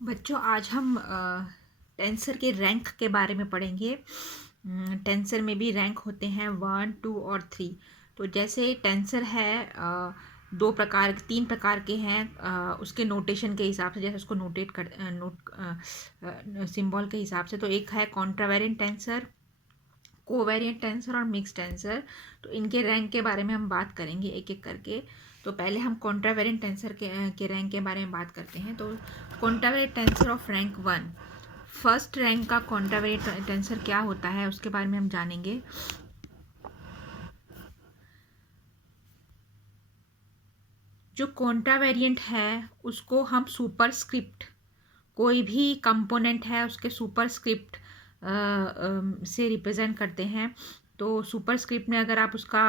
बच्चों आज हम टेंसर के रैंक के बारे में पढ़ेंगे। टेंसर में भी रैंक होते हैं 1, 2 और 3। तो जैसे टेंसर है दो प्रकार 3 प्रकार के हैं उसके नोटेशन के हिसाब से, जैसे उसको नोटेट कर सिंबल के हिसाब से। तो एक है कॉन्ट्रावेरिएंट टेंसर, कोवेरिएंट टेंसर और मिक्स टेंसर। तो इनके रैंक के बारे में हम बात करेंगे एक एक करके। तो पहले हम कॉन्ट्रावेरिएंट टेंसर के रैंक के बारे में बात करते हैं। तो contravariant tensor of rank 1, first rank का कॉन्ट्रावेरिएंट टेंसर क्या होता है उसके बारे में हम जानेंगे। जो कॉन्ट्रावेरिएंट है उसको हम सुपरस्क्रिप्ट, कोई भी कंपोनेंट है उसके सुपरस्क्रिप्ट से रिप्रेजेंट करते हैं। तो सुपरस्क्रिप्ट में अगर आप उसका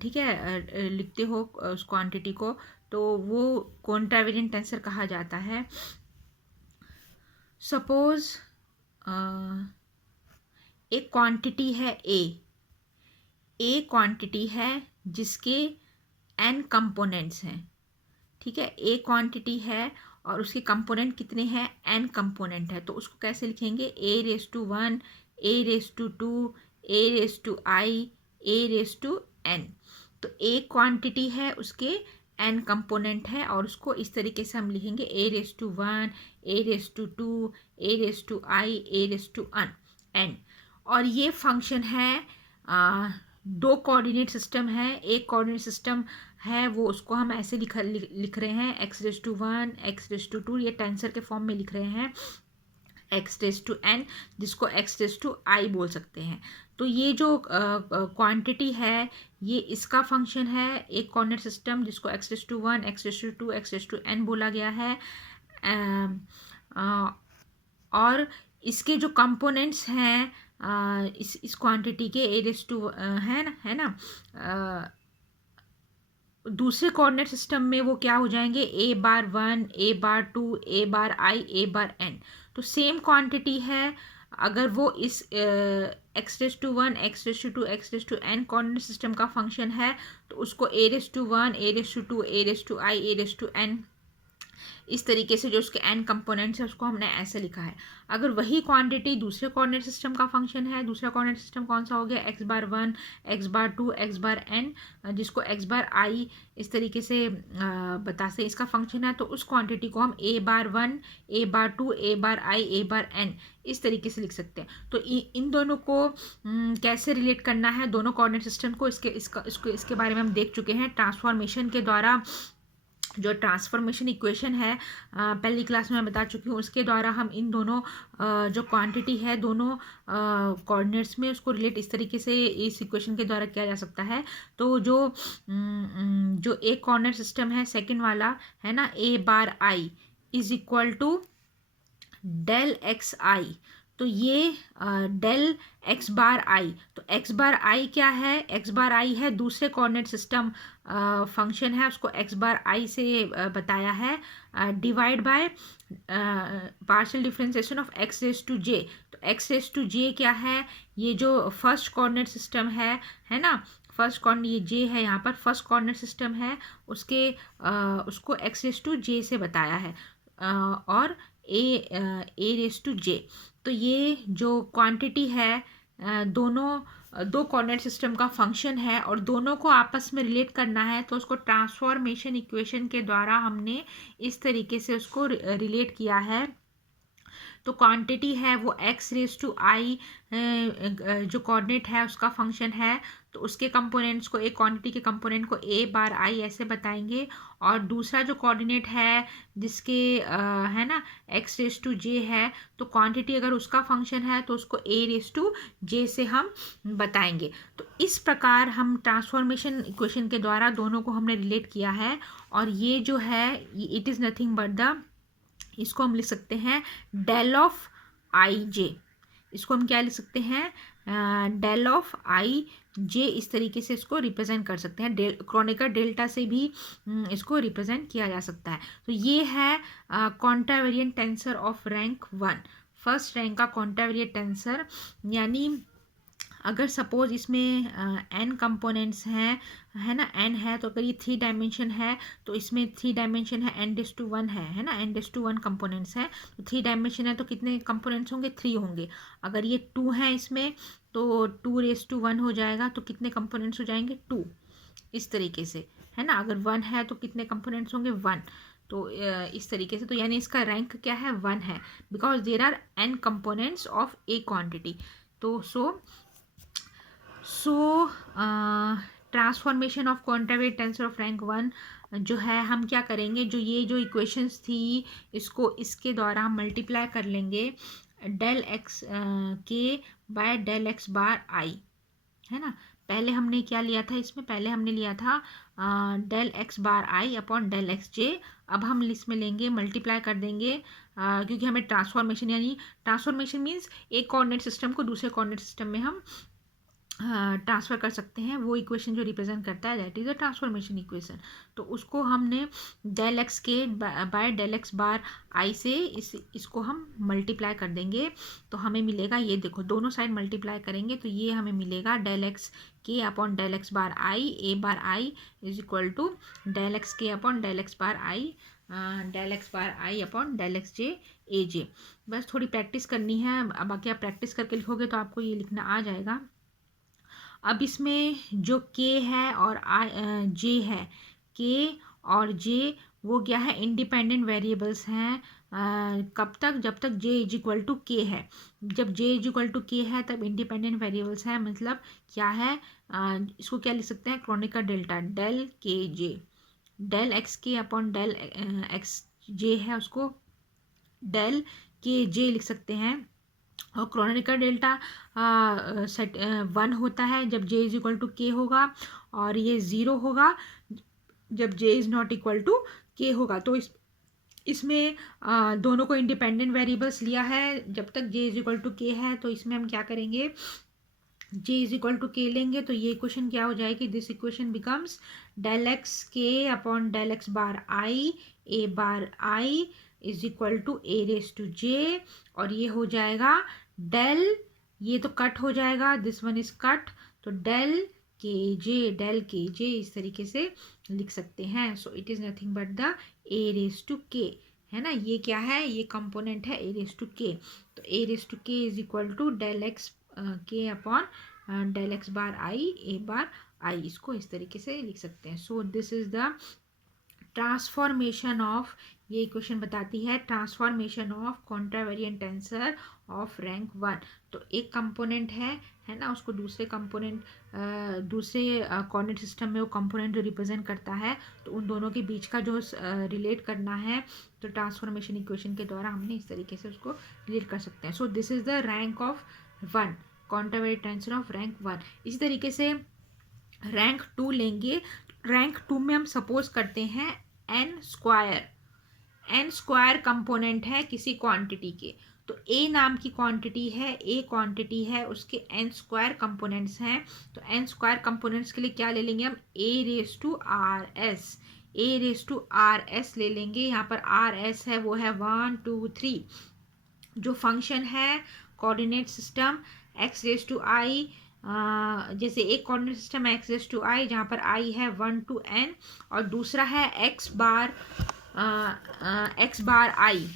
ठीक है लिखते हो उस क्वांटिटी को, तो वो कॉन्ट्रावेरिएंट टेंसर कहा जाता है। सपोज एक क्वांटिटी है ए क्वांटिटी है जिसके n कंपोनेंट्स हैं। ठीक है, ए क्वांटिटी है और उसके कंपोनेंट कितने हैं, n कंपोनेंट है। तो उसको कैसे लिखेंगे, a⁻1, a⁻2, a⁻i, a⁻n। तो ए क्वांटिटी है, उसके n कंपोनेंट है और उसको इस तरीके से हम लिखेंगे a⁻1, a⁻2, a⁻i, a⁻n। और ये फंक्शन है दो कोऑर्डिनेट सिस्टम है। एक कोऑर्डिनेट सिस्टम है वो उसको हम ऐसे लिख रहे हैं x⁻1, x⁻2, ये टेंसर के फॉर्म में लिख रहे हैं x⁻n, जिसको x⁻i बोल सकते हैं। तो ये जो क्वांटिटी है ये इसका फंक्शन है, एक कोऑर्डिनेट सिस्टम जिसको x⁻1, x⁻2, x⁻n बोला गया है। और इसके जो कंपोनेंट्स हैं इस क्वांटिटी के है ना दूसरे कोऑर्डिनेट सिस्टम में वो क्या हो जाएंगे, a⁻1, a⁻2, a⁻i, a⁻n। तो सेम क्वांटिटी है, अगर वो इस x⁻1, x⁻2, x⁻n coordinate system का फंक्शन है तो उसको a⁻1, a⁻2, a⁻i, a⁻n इस तरीके से जो उसके n कंपोनेंट्स है उसको हमने ऐसे लिखा है। अगर वही क्वांटिटी दूसरे कोऑर्डिनेट सिस्टम का फंक्शन है, दूसरा कोऑर्डिनेट सिस्टम कौन सा हो गया, x⁻1, x⁻2, x⁻n, जिसको x⁻i इस तरीके से बता से इसका फंक्शन है, तो उस क्वांटिटी को हम a⁻1, a⁻2, a⁻i, a⁻n इस तरीके से लिख सकते हैं। तो इन दोनों को कैसे रिलेट करना है, दोनों कोऑर्डिनेट सिस्टम को, इसके बारे में हम देख चुके हैं ट्रांसफॉर्मेशन के द्वारा। जो ट्रांसफॉर्मेशन इक्वेशन है पहली क्लास में मैं बता चुकी हूँ, उसके द्वारा हम इन दोनों जो क्वांटिटी है दोनों कोऑर्डिनेट्स में उसको रिलेट इस तरीके से इस इक्वेशन के द्वारा किया जा सकता है। तो जो एक कोऑर्डिनेट सिस्टम है सेकंड वाला है ना, a⁻i is equal to del x i. तो ये डेल x⁻i, तो x⁻i क्या है, x⁻i है दूसरे कोऑर्डिनेट सिस्टम फंक्शन है, उसको x⁻i से बताया है, divide by partial differentiation of x⁻j। तो x⁻j क्या है, ये जो फर्स्ट कोऑर्डिनेट सिस्टम है ना, फर्स्ट कोऑर्डिनेट ये j है, यहाँ पर फर्स्ट कोऑर्डिनेट सिस्टम है, उसको x⁻j से बताया है और a⁻j। तो ये जो क्वांटिटी है दोनों दो कोऑर्डिनेट सिस्टम का फंक्शन है और दोनों को आपस में रिलेट करना है, तो उसको ट्रांसफॉर्मेशन इक्वेशन के द्वारा हमने इस तरीके से उसको रिलेट किया है। तो क्वांटिटी है वो x⁻i जो कोऑर्डिनेट है उसका फंक्शन है, तो उसके कंपोनेंट्स को, एक क्वांटिटी के कंपोनेंट को a⁻i ऐसे बताएंगे, और दूसरा जो कोऑर्डिनेट है जिसके है ना x⁻j है, तो क्वांटिटी अगर उसका फंक्शन है तो उसको a⁻j से हम बताएंगे। तो इस प्रकार हम ट्रांसफॉर्मेशन इक्वेशन के द्वारा दोनों को हमने रिलेट किया है। और ये जो है it is nothing but the, इसको हम लिख सकते हैं डेल ऑफ आई जे। इसको हम क्या लिख सकते हैं, डेल ऑफ आई जे, इस तरीके से इसको रिप्रेजेंट कर सकते हैं। क्रोनेकर डेल्टा से भी इसको रिप्रेजेंट किया जा सकता है। तो ये है contravariant tensor of rank 1, first rank का कॉन्ट्रावेरिएंट टेंसर। यानी अगर सपोज इसमें n कंपोनेंट्स हैं, है ना, n है, तो अगर ये 3 डायमेंशन है तो इसमें 3 डायमेंशन है n-1 है ना, n-1 कंपोनेंट्स है, तो 3 डायमेंशन है तो कितने कंपोनेंट्स होंगे, 3 होंगे। अगर ये 2 है इसमें तो 2^1 हो जाएगा, तो कितने कंपोनेंट्स हो जाएंगे, 2, इस तरीके से, है ना। अगर 1 है तो कितने कंपोनेंट्स होंगे, 1, तो इस तरीके से, तो यानी इसका रैंक क्या है, 1 है, because there are n components of a quantity. तो so transformation of quantitative tensor of rank 1 जो है, हम क्या करेंगे, जो ये जो इक्वेशंस थी इसको इसके द्वारा हम मल्टीप्लाई कर लेंगे डेल एक्स के बाय डेल एक्स बार आई, है ना। पहले हमने क्या लिया था इसमें, पहले हमने लिया था del x bar i upon del x जे। अब हम इसमें लेंगे मल्टीप्लाई कर देंगे, क्योंकि हमें ट्रांसफॉर्मेशन, यानी ट्रांसफॉर्मेशन मीन्स एक कोऑर्डिनेट सिस्टम को दूसरे कोऑर्डिनेट सिस्टम में हम ट्रांसफ़र कर सकते हैं। वो इक्वेशन जो रिप्रेजेंट करता है that is a transformation equation. तो उसको हमने डेल एक्स के बाय डेल एक्स बार आई से इसको हम मल्टीप्लाई कर देंगे, तो हमें मिलेगा, ये देखो दोनों साइड मल्टीप्लाई करेंगे तो ये हमें मिलेगा del x k upon del x bar i a bar i is equal to del x k upon del x bar i del x bar i upon del x j a j. बस थोड़ी practice करनी है, अब बाकी आप practice करके लिखोगे तो आपको ये लिखना आ जाएगा। अब इसमें जो k है और j है, k और j वो क्या है, इंडिपेंडेंट वेरिएबल्स हैं। कब तक, जब तक j is equal to k है। जब j is equal to k है तब इंडिपेंडेंट वेरिएबल्स है, मतलब क्या है, इसको क्या लिख सकते हैं, क्रॉनिका डेल्टा डेल के जे, del x k upon del x जे है, उसको डेल के जे लिख सकते हैं। और क्रोनिकल डेल्टा सेट 1 होता है जब j is equal to k होगा, और ये 0 होगा जब j is not equal to k होगा। तो इसमें दोनों को इंडिपेंडेंट वेरिएबल्स लिया है, जब तक j is equal to k है, तो इसमें हम क्या करेंगे, j इज इक्वल टू के लेंगे, तो ये इक्वेशन क्या हो जाएगी, this equation becomes del x k upon del x bar i a bar i is equal to a raise to j, और ये हो जाएगा डेल, ये तो कट हो जाएगा, दिस वन इज कट, तो डेल के जे इस तरीके से लिख सकते हैं। So it is nothing but the a raise to k, है ना। ये क्या है, ये कंपोनेंट है ए रेस टू के, तो a raise to k is equal to del x k upon del x bar i a bar i, इसको इस तरीके से लिख सकते हैं। So this is the transformation of, ये इक्वेशन बताती है transformation of contravariant tensor of rank 1। तो एक कंपोनेंट है ना, उसको दूसरे कंपोनेंट दूसरे कोऑर्डिनेट सिस्टम में वो कंपोनेंट जो रिप्रेजेंट करता है, तो उन दोनों के बीच का जो रिलेट करना है, तो ट्रांसफॉर्मेशन इक्वेशन के द्वारा हमने इस तरीके से उसको रिलेट कर सकते हैं। So this is the rank of 1, contravariant tensor of rank 1। इसी तरीके से रैंक 2 लेंगे, रैंक 2 में हम सपोज करते हैं n स्क्वायर कंपोनेंट है किसी क्वांटिटी के, तो a नाम की क्वांटिटी है, a क्वांटिटी है, उसके n स्क्वायर कंपोनेंट्स हैं। तो n स्क्वायर कंपोनेंट्स के लिए क्या ले लेंगे हम, a raise to are s ले लेंगे। यहाँ पर आर एस है वो है 1 2 3। जो फंक्शन है coordinate system x raise to i, जैसे एक कोऑर्डिनेट सिस्टम है x रेस टू आई जहाँ पर i है 1 to n, और दूसरा है x बार आई।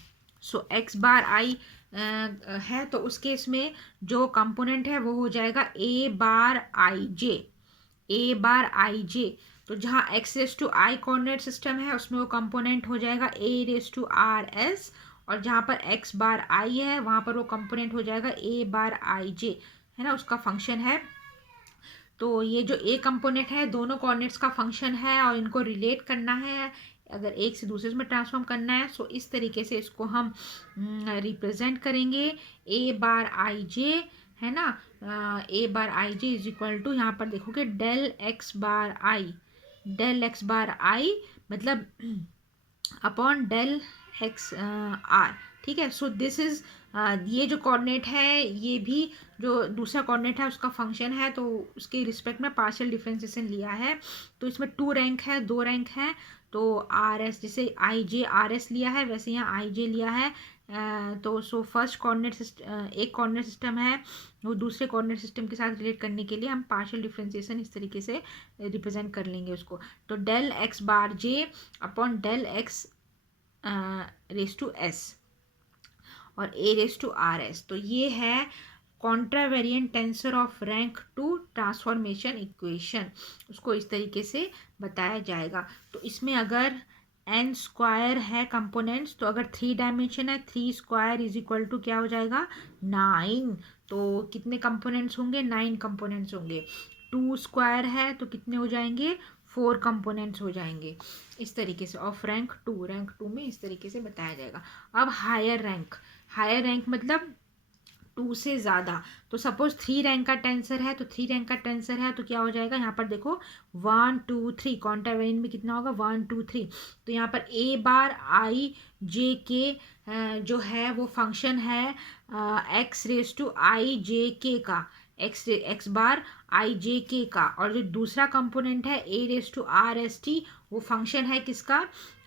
सो x बार आई है, तो उस केस में जो कंपोनेंट है वो हो जाएगा a बार आई जे। तो जहाँ x raise to i coordinate system है उसमें वो कंपोनेंट हो जाएगा a raise to are s, और जहाँ पर x बार आई है वहाँ पर वो कंपोनेंट हो जाएगा a बार आई जे, है ना, उसका फंक्शन है। तो ये जो a कंपोनेंट है दोनों कोऑर्डिनेट्स का फंक्शन है, और इनको रिलेट करना है, अगर एक से दूसरे में ट्रांसफॉर्म करना है। सो इस तरीके से इसको हम रिप्रेजेंट करेंगे a बार आई जे, है ना। a bar i j is equal to, यहाँ पर देखोगे डेल एक्स बार आई मतलब अपॉन डेल एक्स आर, ठीक है। सो दिस इज ये जो कोऑर्डिनेट है, ये भी जो दूसरा कोऑर्डिनेट है उसका फंक्शन है, तो उसके रिस्पेक्ट में पार्शियल डिफरेंशिएशन लिया है। तो इसमें 2 रैंक है, 2 रैंक है, तो आर एस, जैसे आई जे आर एस लिया है वैसे यहाँ आई जे लिया है, तो सो फर्स्ट कोऑर्डिनेट सिस्टम, एक कोऑर्डिनेट सिस्टम है, वो दूसरे कोऑर्डिनेट सिस्टम के साथ रिलेट करने के लिए हम पार्शियल डिफरेंशिएशन इस तरीके से रिप्रेजेंट कर लेंगे उसको। तो del x bar j upon del x raise to s और a raise to are s. तो ये है contravariant tensor of rank 2 transformation equation, उसको इस तरीके से बताया जाएगा। तो इसमें अगर एन स्क्वायर है कंपोनेंट्स, तो अगर 3 डायमेंशन है 3 स्क्वायर इज इक्वल टू क्या हो जाएगा 9। तो कितने कंपोनेंट्स होंगे 9 कंपोनेंट्स होंगे। 2 स्क्वायर है तो कितने हो जाएंगे 4 कंपोनेंट्स हो जाएंगे इस तरीके से ऑफ रैंक 2। रैंक 2 में इस तरीके से बताया जाएगा। अब हायर रैंक, हायर रैंक मतलब 2 से ज़्यादा। तो सपोज 3 रैंक का टेंसर है, तो 3 रैंक का टेंसर है तो क्या हो जाएगा यहाँ पर देखो 1 2 3, कॉन्ट्रावेरिएंट में कितना होगा 1 2 3। तो यहाँ पर ए बार आई जे के जो है वो फंक्शन है एक्स रेस टू आई जे के का, एक्स बार आई जे के का। और जो दूसरा कंपोनेंट है A raise to are S T, वो फंक्शन है किसका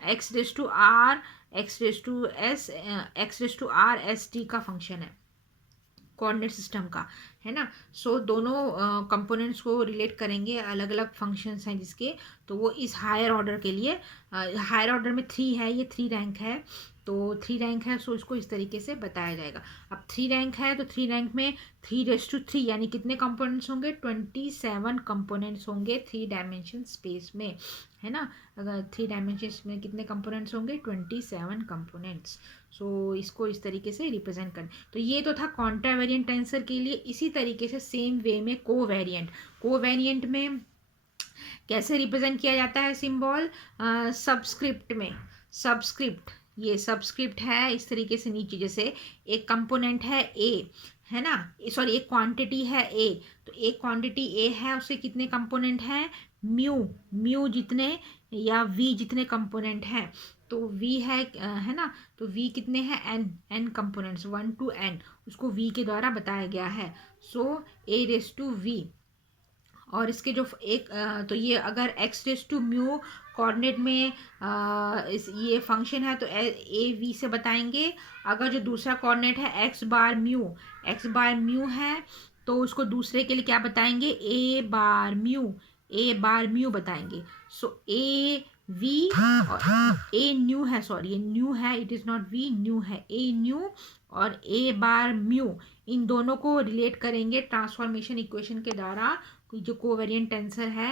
X raise to R X raise to S X raise to are S T का फंक्शन है कोऑर्डिनेट सिस्टम का, है ना। सो दोनों कंपोनेंट्स को रिलेट करेंगे, अलग अलग फंक्शंस हैं जिसके। तो वो इस हायर ऑर्डर के लिए, हायर ऑर्डर में 3 है, ये 3 रैंक है, तो 3 रैंक है, सो इसको इस तरीके से बताया जाएगा। अब 3 रैंक है तो 3 रैंक में 3 यानी कितने कंपोनेंट्स होंगे 27 कंपोनेंट्स होंगे 3 डायमेंशन स्पेस में, है ना। अगर 3 डायमेंशन में कितने कंपोनेंट्स होंगे 27 कंपोनेंट्स। सो इसको इस तरीके से रिप्रेजेंट करें। तो ये तो था कॉन्ट्रावेरिएंट टेंसर के लिए। इसी तरीके से सेम वे में कोवेरिएंट, कोवेरिएंट में कैसे रिप्रेजेंट किया जाता है सिंबल सबस्क्रिप्ट में। सबस्क्रिप्ट, ये सबस्क्रिप्ट है इस तरीके से नीचे, जैसे एक कंपोनेंट है ए, है ना, सॉरी एक क्वांटिटी है ए, तो एक क्वांटिटी ए है उससे कितने कंपोनेंट हैं म्यू, म्यू जितने या वी जितने कंपोनेंट हैं। तो वी है ना, तो वी कितने हैं n, n components 1 to n, उसको वी के द्वारा बताया गया है। So a raise to v. और इसके जो एक तो ये अगर x raise to mu coordinate में ये फंक्शन है तो ए वी से बताएंगे। अगर जो दूसरा कोऑर्डिनेट है एक्स बार म्यू है, तो उसको दूसरे के लिए क्या बताएंगे ए बार म्यू बताएंगे। सो ए वी और ए न्यू है, सॉरी ये न्यू है, it is not v, nu है, ए न्यू और ए बार म्यू, इन दोनों को रिलेट करेंगे ट्रांसफॉर्मेशन इक्वेशन के द्वारा। जो कोवेरिएंट टेंसर है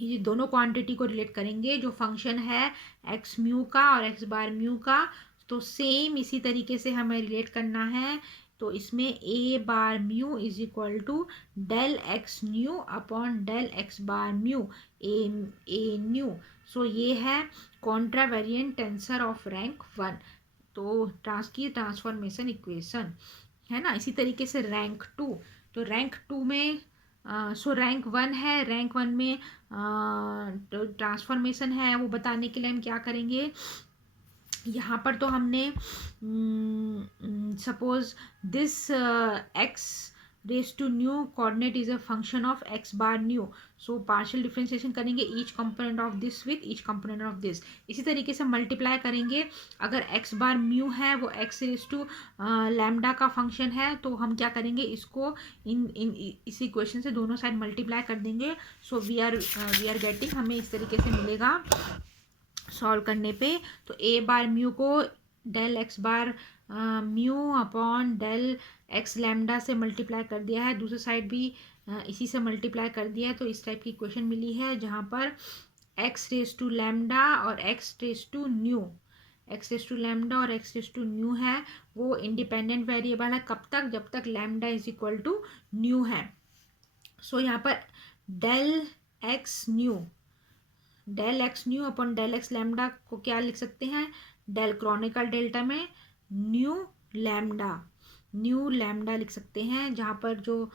ये दोनों क्वांटिटी को रिलेट करेंगे, जो फंक्शन है एक्स म्यू का और एक्स बार म्यू का। तो सेम इसी तरीके से हमें रिलेट करना है। तो इसमें A bar mu is equal to del x nu upon del x bar mu A nu. So ये है कॉन्ट्रावेरिएंट टेंसर ऑफ रैंक 1। तो ट्रांसफॉर्मेशन इक्वेशन, है ना। इसी तरीके से रैंक 2, तो रैंक 2 में सो रैंक 1 है, रैंक 1 में तो ट्रांसफॉर्मेशन है, वो बताने के लिए हम क्या करेंगे यहाँ पर। तो हमने suppose this X raise to nu coordinate is a function of X bar nu. So partial differentiation करेंगे each component of this with each component of this. इसी तरीके से मल्टीप्लाई करेंगे। अगर एक्स बार म्यू है वो एक्स रेस टू लैम्डा का function है, तो हम क्या करेंगे इसको इस इक्वेशन से दोनों साइड मल्टीप्लाई कर देंगे। सो वी आर गेटिंग, हमें इस तरीके से मिलेगा सॉल्व करने पे। तो ए बार म्यू को del x bar mu upon del x lambda से मल्टीप्लाई कर दिया है, दूसरी साइड भी इसी से मल्टीप्लाई कर दिया है। तो इस टाइप की इक्वेशन मिली है जहाँ पर एक्स रेस टू लैम्डा और x raise to nu, x raise to lambda और एक्स रेस टू न्यू है वो इंडिपेंडेंट वेरिएबल है। कब तक, जब तक lambda is equal to nu है। सो यहाँ पर del x nu upon del x lambda को क्या लिख सकते हैं डेल क्रॉनिकल डेल्टा में न्यू लैम्डा लिख सकते हैं, जहाँ पर जो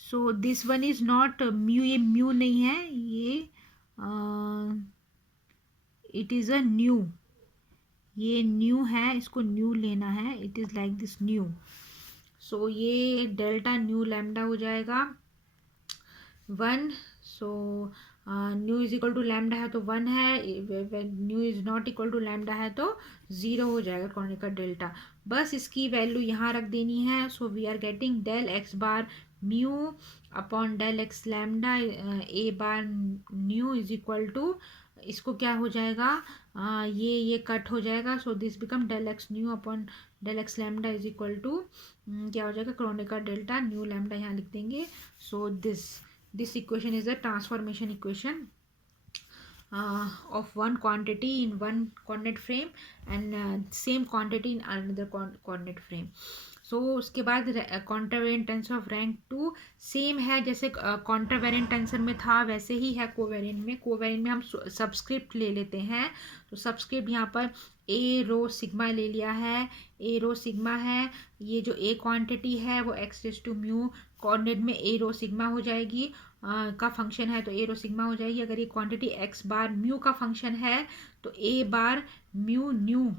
so this one is not mu, ये म्यू नहीं है, ये इट इज़ अ न्यू, ये न्यू है, इसको न्यू लेना है, it is like this nu. So ये डेल्टा न्यू लैम्डा हो जाएगा 1। So nu is equal to lambda है तो 1 है, nu is not equal to lambda है तो 0 हो जाएगा क्रोनिका डेल्टा। बस इसकी वैल्यू यहाँ रख देनी है। So we are getting del x bar mu upon del x lambda a bar nu is equal to, इसको क्या हो जाएगा, ये कट हो जाएगा। So this become del x nu upon del x lambda is equal to क्या हो जाएगा, क्रोनिका डेल्टा न्यू लैम्डा यहाँ लिख देंगे। So this equation is the transformation equation of one quantity in one coordinate frame and same quantity in another coordinate frame. सो उसके बाद कॉन्ट्रावेरिएंट tensor of rank 2 same है जैसे कॉन्ट्रावेरिएंट टेंसर में था वैसे ही है कोवेरिएंट में। कोवेरिएंट में हम सबस्क्रिप्ट ले लेते हैं, तो सबस्क्रिप्ट यहाँ पर ए रो सिग्मा ले लिया है, ए रो सिग्मा है। ये जो ए क्वांटिटी है वो x raise to mu coordinate में ए रो सिग्मा हो जाएगी का फंक्शन है तो ए रो सिग्मा हो जाएगी। अगर ये क्वांटिटी एक्स बार म्यू का फंक्शन है तो ए बार म्यू न्यू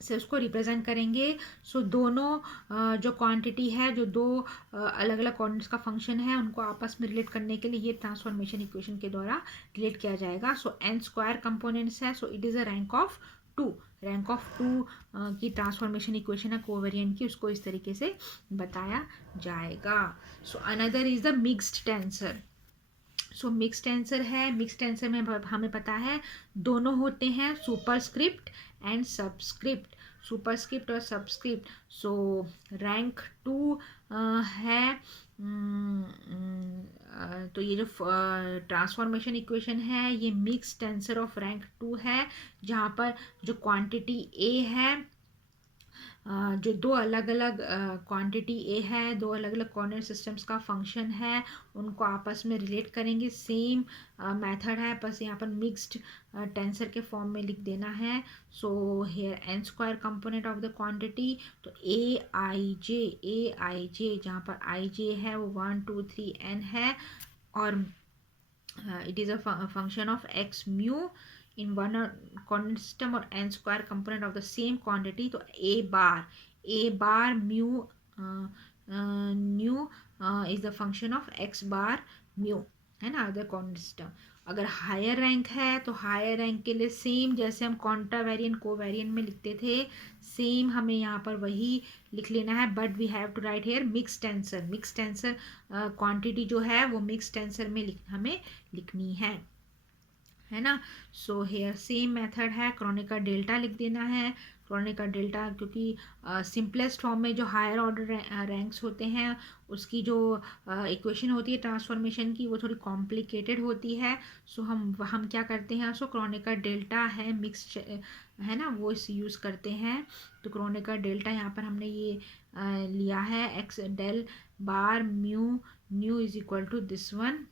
से उसको रिप्रेजेंट करेंगे। सो दोनों जो क्वांटिटी है, जो दो अलग अलग कोऑर्डिनेट्स का फंक्शन है, उनको आपस में रिलेट करने के लिए ये ट्रांसफॉर्मेशन इक्वेशन के द्वारा रिलेट किया जाएगा। सो एन स्क्वायर कंपोनेंट्स है, सो it is a rank of 2। Rank of 2 की ट्रांसफॉर्मेशन इक्वेशन है कोवेरिएंट की, उसको इस तरीके से बताया जाएगा। So another is the mixed tensor. So mix tensor है, मिक्स टेंसर में हमें पता है दोनों होते हैं सुपरस्क्रिप्ट एंड सबस्क्रिप्ट, सुपरस्क्रिप्ट और सबस्क्रिप्ट। सो रैंक 2 है। तो ये जो ट्रांसफॉर्मेशन इक्वेशन है ये मिक्स टेंसर ऑफ रैंक 2 है, जहाँ पर जो क्वांटिटी ए है, जो दो अलग अलग क्वांटिटी ए है, दो अलग अलग कोऑर्डिनेट सिस्टम्स का फंक्शन है, उनको आपस में रिलेट करेंगे। सेम मेथड है, बस यहाँ पर मिक्स्ड टेंसर के फॉर्म में लिख देना है। So here n square component of the quantity, तो ए आई जे जहाँ पर आई जे है वो 1 2 3 n है, और it is a function of x mu in one coordinate system or n square component of the same quantity। तो a bar mu nu is the function of x bar mu, है ना, other coordinate system। अगर higher rank है तो higher rank के लिए same जैसे हम कॉन्ट्रावेरिएंट कोवेरिएंट में लिखते थे, सेम हमें यहाँ पर वही लिख लेना है, but we have to write here mix tensor. Mix tensor quantity जो है वो मिक्स टेंसर में हमें लिखनी है ना। सो हेयर सेम मेथड है, क्रोनिका डेल्टा लिख देना है। क्रोनिका डेल्टा क्योंकि सिंपलेस्ट फॉर्म में जो हायर ऑर्डर रैंक्स होते हैं उसकी जो इक्वेशन होती है ट्रांसफॉर्मेशन की वो थोड़ी कॉम्प्लिकेटेड होती है। सो हम क्या करते हैं, सो क्रोनिका डेल्टा है मिक्स है ना, वो इस यूज़ करते हैं। तो क्रोनिका डेल्टा यहाँ पर हमने ये लिया है X del bar mu nu is equal to this one.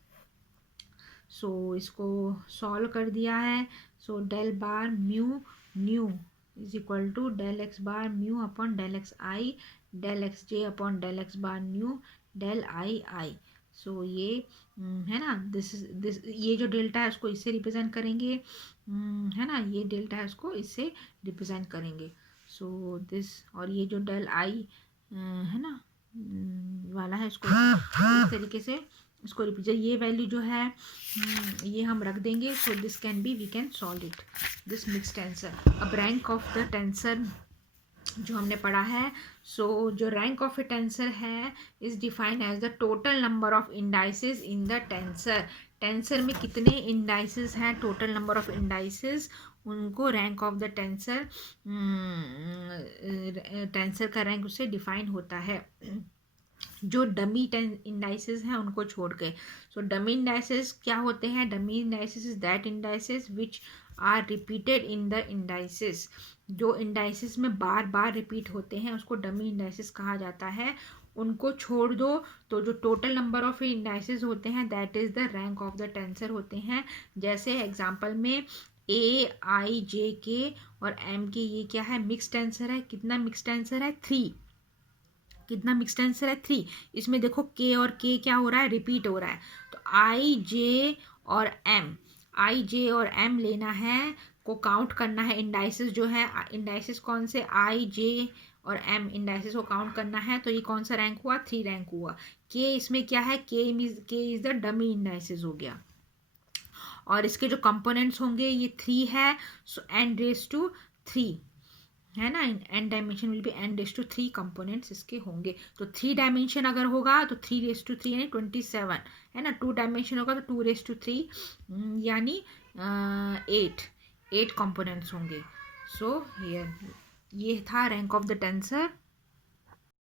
So इसको सॉल्व कर दिया है। So del bar mu nu is equal to del x bar mu upon del x I, del x J upon del x bar nu del I I. So ये है ना, this ये जो delta है उसको इससे रिप्रेजेंट करेंगे, है ना, ये डेल्टा है उसको इससे रिप्रेजेंट करेंगे। सो दिस, और ये जो डेल आई है ना वाला है इसको इस तरीके से इसको रिप्रेजेंट, ये वैल्यू जो है ये हम रख देंगे। So this can be, we can solve it this mix tensor. अब रैंक ऑफ द टेंसर जो हमने पढ़ा है, सो जो रैंक ऑफ ए टेंसर है is defined as the total number of indices in the tensor. Tensor में कितने इंडाइसेस हैं, टोटल नंबर ऑफ इंडाइसेस, उनको rank of the tensor, tensor का रैंक उससे डिफाइन होता है। जो डमी इंडाइसेस हैं उनको छोड़ के। सो डमी इंडाइसेस क्या होते हैं, dummy indices is that indices which are repeated in the indices. जो इंडाइसेस में बार बार रिपीट होते हैं उसको डमी इंडाइसेस कहा जाता है। उनको छोड़ दो तो जो टोटल नंबर ऑफ इंडाइसेस होते हैं that is the rank of the tensor होते हैं। जैसे एग्जांपल में ए आई जे के और एम के, ये क्या है, मिक्स टेंसर है। कितना मिक्स टेंसर है, 3। कितना मिक्स टेंसर है, 3। इसमें देखो के और के क्या हो रहा है, रिपीट हो रहा है। तो आई जे और एम, आई जे और एम लेना है, को काउंट करना है। इंडाइसेस जो है, इंडाइसेस कौन से, आई जे और एम इंडाइसेस को काउंट करना है। तो ये कौन सा रैंक हुआ, 3 रैंक हुआ। के इसमें क्या है, के इज द डमी इंडाइसेस हो गया। और इसके जो कंपोनेंट्स होंगे ये 3 है, सो n रेज टू 3 है ना, n dimension will be n raise to 3 components इसके होंगे। तो 3 डायमेंशन अगर होगा तो 3 रेज टू 3 यानी 27 है ना, 2 डायमेंशन होगा तो 2 रेज टू 3 यानी 8 कंपोनेंट्स होंगे। सो हियर ये था रैंक ऑफ द टेंसर।